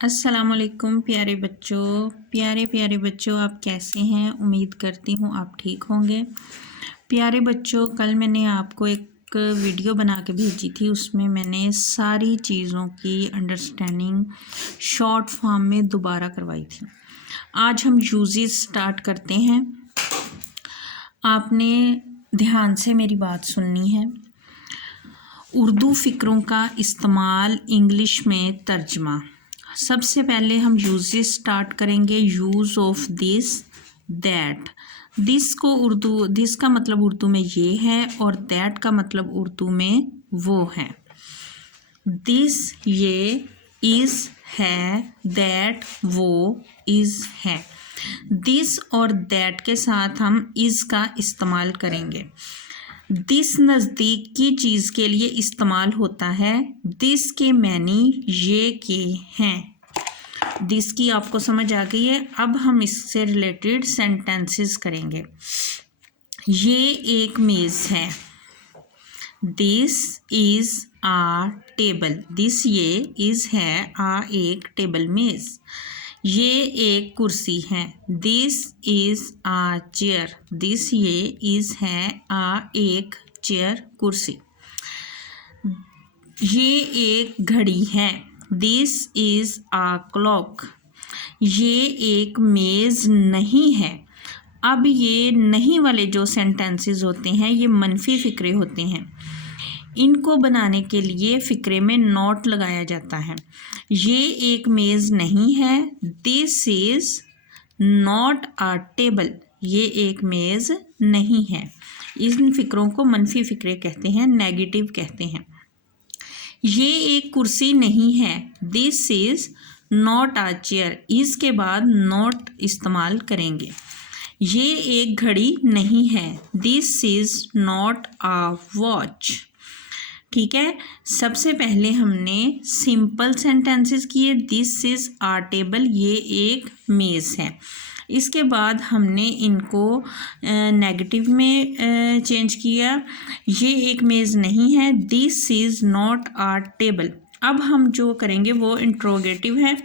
अस्सलामुअलैकुम प्यारे बच्चों, आप कैसे हैं। उम्मीद करती हूँ आप ठीक होंगे। प्यारे बच्चों, कल मैंने आपको एक वीडियो बना के भेजी थी। उसमें मैंने सारी चीज़ों की अंडरस्टैंडिंग शॉर्ट फॉर्म में दोबारा करवाई थी। आज हम यूजेस स्टार्ट करते हैं। आपने ध्यान से मेरी बात सुननी है। उर्दू फ़िक्रों का इस्तेमाल इंग्लिश में तर्जमा। सबसे पहले हम यूजेस स्टार्ट करेंगे। Use of this, that. This का मतलब उर्दू में ये है और दैट का मतलब उर्दू में वो है। दिस ये, इज़ है, दैट वो, इज़ है। दिस और दैट के साथ हम इज़ का इस्तेमाल करेंगे। दिस नज़दीक की चीज़ के लिए इस्तेमाल होता है। दिस के मैनी ये के हैं। दिस की आपको समझ आ गई है। अब हम इससे रिलेटेड सेंटेंसेस करेंगे। ये एक मेज़ है। This is a table. This ये, इज़ है, आ एक टेबल मेज़। ये एक कुर्सी है। This is a chair. This ये, इज़ है, आ एक चेयर कुर्सी। ये एक घड़ी है। This is a clock. ये एक मेज़ नहीं है। अब ये नहीं वाले जो सेंटेंसेस होते हैं ये मनफी फ़िक्रे होते हैं। इनको बनाने के लिए फ़िक्रे में नॉट लगाया जाता है। ये एक मेज़ नहीं है। This is not a table. ये एक मेज़ नहीं है। इन फ़िक्रों को मनफी फ़िक्रे कहते हैं, नेगेटिव कहते हैं। ये एक कुर्सी नहीं है। This is not a chair. इसके बाद नॉट इस्तेमाल करेंगे। ये एक घड़ी नहीं है। This is not a watch. ठीक है। सबसे पहले हमने सिंपल सेंटेंसेस किए। दिस इज़ आ टेबल, ये एक मेज़ है। इसके बाद हमने इनको नेगेटिव में चेंज किया। ये एक मेज़ नहीं है। This is not a table. अब हम जो करेंगे वो इंट्रोगेटिव है,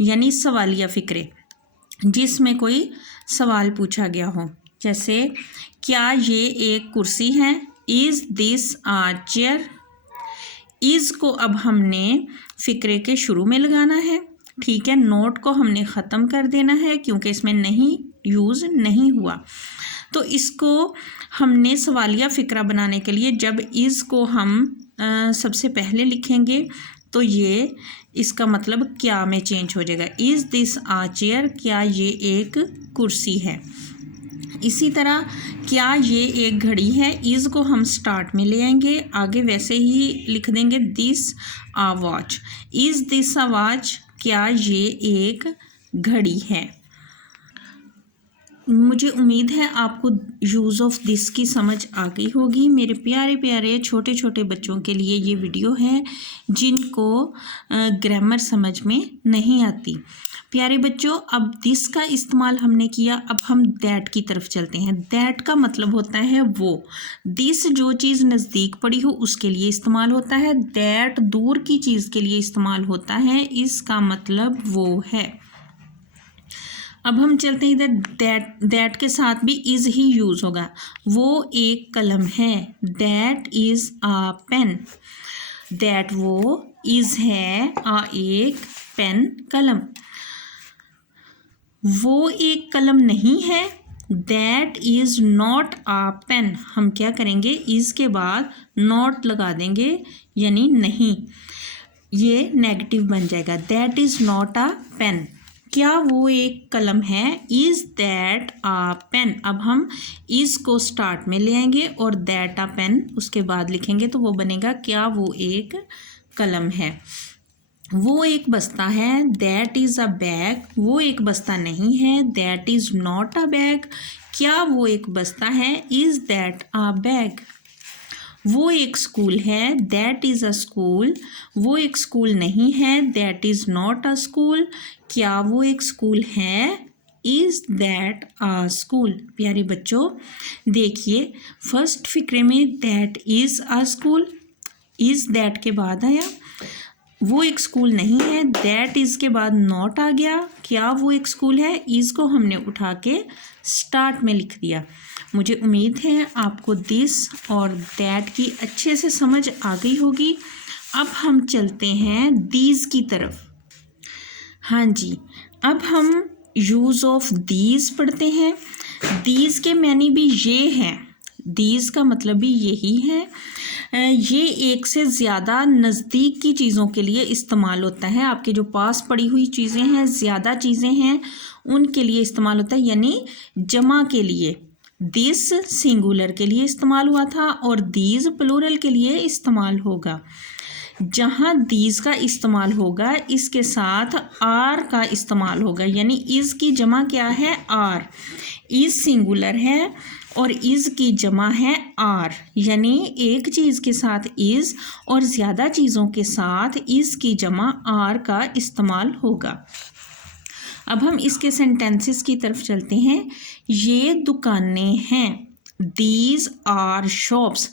यानी सवालिया फ़िक्रे, जिसमें कोई सवाल पूछा गया हो। जैसे क्या ये एक कुर्सी है। Is this a chair. Is को अब हमने फ़िक्रे के शुरू में लगाना है। ठीक है। नोट को हमने ख़त्म कर देना है क्योंकि इसमें नहीं यूज़ नहीं हुआ। तो इसको हमने सवालिया फ़िक्रा बनाने के लिए जब इज़ को हम सबसे पहले लिखेंगे तो ये इसका मतलब क्या में चेंज हो जाएगा। इज़ दिस आ चेयर, क्या ये एक कुर्सी है। इसी तरह क्या ये एक घड़ी है। इज़ को हम स्टार्ट में ले आएंगे, आगे वैसे ही लिख देंगे this a watch. Is this a watch, क्या ये एक घड़ी है। मुझे उम्मीद है आपको यूज़ ऑफ दिस की समझ आ गई होगी। मेरे प्यारे प्यारे छोटे छोटे बच्चों के लिए ये वीडियो है जिनको ग्रामर समझ में नहीं आती। प्यारे बच्चों, अब दिस का इस्तेमाल हमने किया, अब हम दैट की तरफ चलते हैं। दैट का मतलब होता है वो। दिस जो चीज़ नज़दीक पड़ी हो उसके लिए इस्तेमाल होता है। दैट दूर की चीज़ के लिए इस्तेमाल होता है। इसका मतलब वो है। अब हम चलते हैं इधर। दैट के साथ भी इज़ ही यूज़ होगा। वो एक कलम है। That is a pen. That वो, इज़ है, आ एक पेन कलम। वो एक कलम नहीं है। That is not a pen. हम क्या करेंगे, इज़ के बाद नॉट लगा देंगे, यानी नहीं। ये नेगेटिव बन जाएगा। That is not a pen. क्या वो एक कलम है। Is that a pen. अब हम इज़ को स्टार्ट में ले आएंगे और दैट आ पेन उसके बाद लिखेंगे तो वो बनेगा क्या वो एक कलम है। वो एक बस्ता है। That is a bag. वो एक बस्ता नहीं है। That is not a bag. क्या वो एक बस्ता है। Is that a bag. वो एक स्कूल है। That is a school. वो एक स्कूल नहीं है। That is not a school. क्या वो एक स्कूल है। Is that a school. प्यारे बच्चों, देखिए फर्स्ट फिक्रे में that is a school, is that के बाद आया। वो एक स्कूल नहीं है। दैट इज़ के बाद नॉट आ गया, क्या वो एक स्कूल है? इज़ को हमने उठा के स्टार्ट में लिख दिया। मुझे उम्मीद है आपको दिस और दैट की अच्छे से समझ आ गई होगी। अब हम चलते हैं दीज की तरफ। हाँ जी, अब हम यूज़ ऑफ दीज पढ़ते हैं। दीज के मैनी भी ये हैं, दीज का मतलब भी यही है। ये एक से ज़्यादा नज़दीक की चीज़ों के लिए इस्तेमाल होता है। आपके जो पास पड़ी हुई चीज़ें हैं, ज़्यादा चीज़ें हैं, उनके लिए इस्तेमाल होता है, यानी जमा के लिए। दिस सिंगुलर के लिए इस्तेमाल हुआ था और दीज प्लूरल के लिए इस्तेमाल होगा। जहाँ दीज का इस्तेमाल होगा इसके साथ आर का इस्तेमाल होगा, यानी इज़ की जमा क्या है? आर। इज़ सिंगुलर है और इज़ की जमा है आर, यानी एक चीज़ के साथ इज़ और ज़्यादा चीज़ों के साथ इज़ की जमा आर का इस्तेमाल होगा। अब हम इसके सेंटेंसेस की तरफ चलते हैं। ये दुकानें हैं, दीज आर शॉप्स।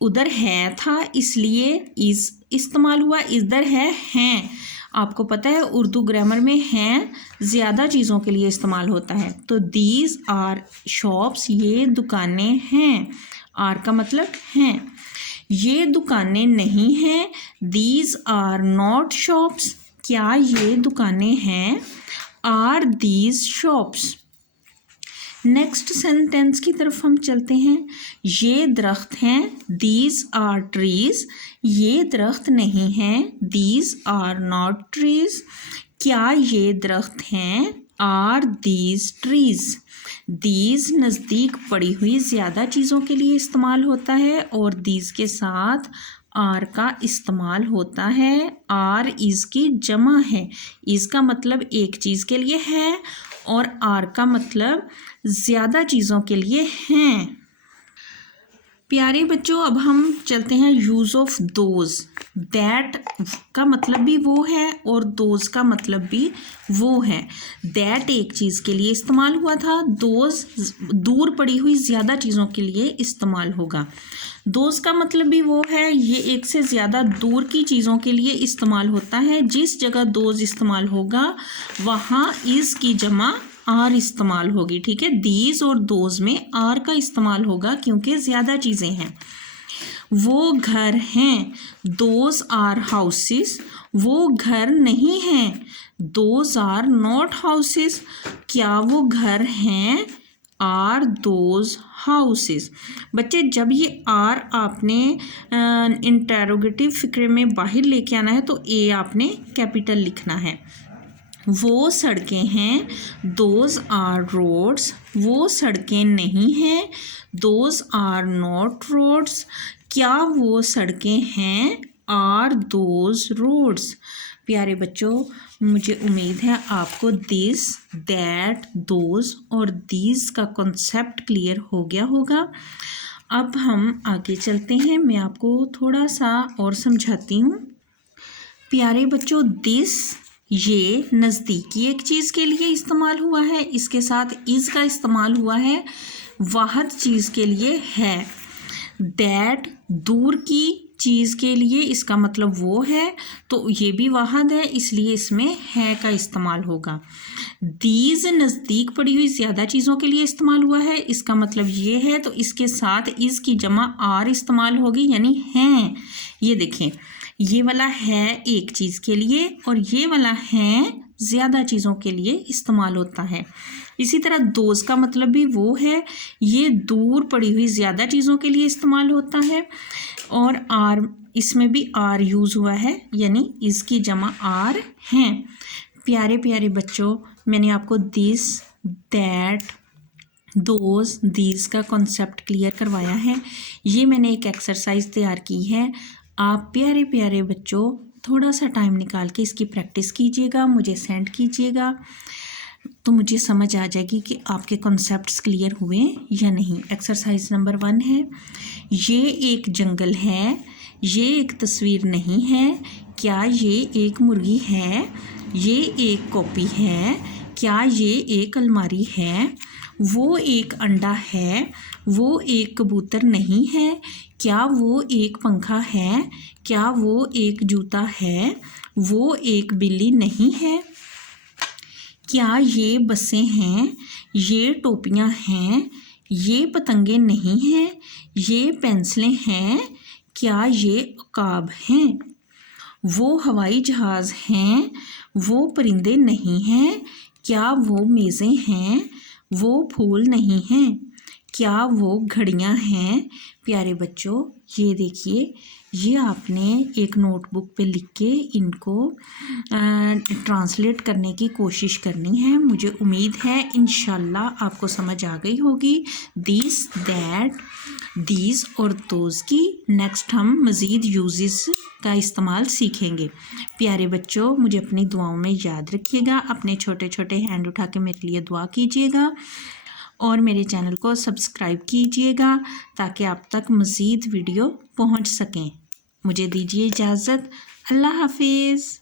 उधर है था इसलिए इज़ इस्तेमाल हुआ, इधर है हैं। आपको पता है उर्दू ग्रामर में हैं ज़्यादा चीज़ों के लिए इस्तेमाल होता है। तो दीज आर शॉप्स, ये दुकानें हैं, आर का मतलब हैं। ये दुकानें नहीं हैं, दीज आर नॉट शॉप्स। क्या ये दुकानें हैं? Are these shops. Next sentence की तरफ हम चलते हैं। ये दरख्त हैं, दीज आर ट्रीज। ये दरख्त नहीं हैं, दीज आर नॉट ट्रीज। क्या ये दरख्त हैं? Are these trees. दीज नज़दीक पड़ी हुई ज़्यादा चीज़ों के लिए इस्तेमाल होता है और दीज के साथ आर का इस्तेमाल होता है। आर इज़ की जमा है। इज़ का मतलब एक चीज़ के लिए है और आर का मतलब ज़्यादा चीज़ों के लिए हैं। प्यारे बच्चों, अब हम चलते हैं यूज़ ऑफ दोज। दैट का मतलब भी वो है और दोज का मतलब भी वो है। दैट एक चीज़ के लिए इस्तेमाल हुआ था, दोज दूर पड़ी हुई ज़्यादा चीज़ों के लिए इस्तेमाल होगा। दोज का मतलब भी वो है, ये एक से ज़्यादा दूर की चीज़ों के लिए इस्तेमाल होता है। जिस जगह दोज इस्तेमाल होगा वहाँ इज़ की जमा आर इस्तेमाल होगी। ठीक है, दीज और दोज में आर का इस्तेमाल होगा क्योंकि ज़्यादा चीज़ें हैं। वो घर हैं, दोज आर हाउसेस। वो घर नहीं हैं, दोज आर नॉट हाउसेस। क्या वो घर हैं? Are those houses. बच्चे, जब ये आर आपने इंटरोगेटिव फिक्रे में बाहर लेके आना है तो ए आपने कैपिटल लिखना है। वो सड़कें हैं, दोज आर रोड्स। वो सड़कें नहीं हैं, दोज आर नॉट रोड्स। क्या वो सड़कें हैं? Are those roads. प्यारे बच्चों, मुझे उम्मीद है आपको दिस, दैट, दोज और दीज का कॉन्सेप्ट क्लियर हो गया होगा। अब हम आगे चलते हैं, मैं आपको थोड़ा सा और समझाती हूँ। प्यारे बच्चों, दिस ये नज़दीकी एक चीज़ के लिए इस्तेमाल हुआ है, इसके साथ इज़ का इस्तेमाल हुआ है, वाहद चीज़ के लिए है। दैट दूर की चीज़ के लिए, इसका मतलब वो है, तो ये भी वाहद है इसलिए इसमें है का इस्तेमाल होगा। दीज नज़दीक पड़ी हुई ज़्यादा चीज़ों के लिए इस्तेमाल हुआ है, इसका मतलब ये है, तो इसके साथ इज़ की जमा आर इस्तेमाल होगी, यानी हैं। ये देखें, ये वाला है एक चीज़ के लिए और ये वाला है ज़्यादा चीज़ों के लिए इस्तेमाल होता है। इसी तरह दोज का मतलब भी वो है, ये दूर पड़ी हुई ज़्यादा चीज़ों के लिए इस्तेमाल होता है और आर, इसमें भी आर यूज़ हुआ है, यानी इसकी जमा आर हैं। प्यारे प्यारे बच्चों, मैंने आपको दिस, दैट, दोज, दीज का कॉन्सेप्ट क्लियर करवाया है। ये मैंने एक एक्सरसाइज तैयार की है। आप प्यारे प्यारे बच्चों थोड़ा सा टाइम निकाल के इसकी प्रैक्टिस कीजिएगा, मुझे सेंड कीजिएगा, तो मुझे समझ आ जाएगी कि आपके कॉन्सेप्ट्स क्लियर हुए या नहीं। एक्सरसाइज नंबर 1 है, ये एक जंगल है, ये एक तस्वीर नहीं है। क्या ये एक मुर्गी है? ये एक कॉपी है। क्या ये एक अलमारी है? वो एक अंडा है? वो एक कबूतर नहीं है? क्या वो एक पंखा है? क्या वो एक जूता है? वो एक बिल्ली नहीं है? क्या ये बसें हैं? ये टोपियाँ हैं? ये पतंगे नहीं हैं? ये पेंसिलें हैं? क्या ये उकाब हैं? वो हवाई जहाज़ हैं? वो परिंदे नहीं हैं? क्या वो मेज़ें हैं? वो फूल नहीं हैं? क्या वो घड़ियाँ हैं? प्यारे बच्चों, ये देखिए, ये आपने एक नोटबुक पे लिख के इनको ट्रांसलेट करने की कोशिश करनी है। मुझे उम्मीद है इंशाल्लाह आपको समझ आ गई होगी। दिस, दैट, दीज और दोज की नेक्स्ट हम मज़ीद यूजेस का इस्तेमाल सीखेंगे। प्यारे बच्चों, मुझे अपनी दुआओं में याद रखिएगा। अपने छोटे छोटे हैंड उठा के मेरे लिए दुआ कीजिएगा और मेरे चैनल को सब्सक्राइब कीजिएगा ताकि आप तक मज़ीद वीडियो पहुंच सकें। मुझे दीजिए इजाज़त। अल्लाह हाफिज़।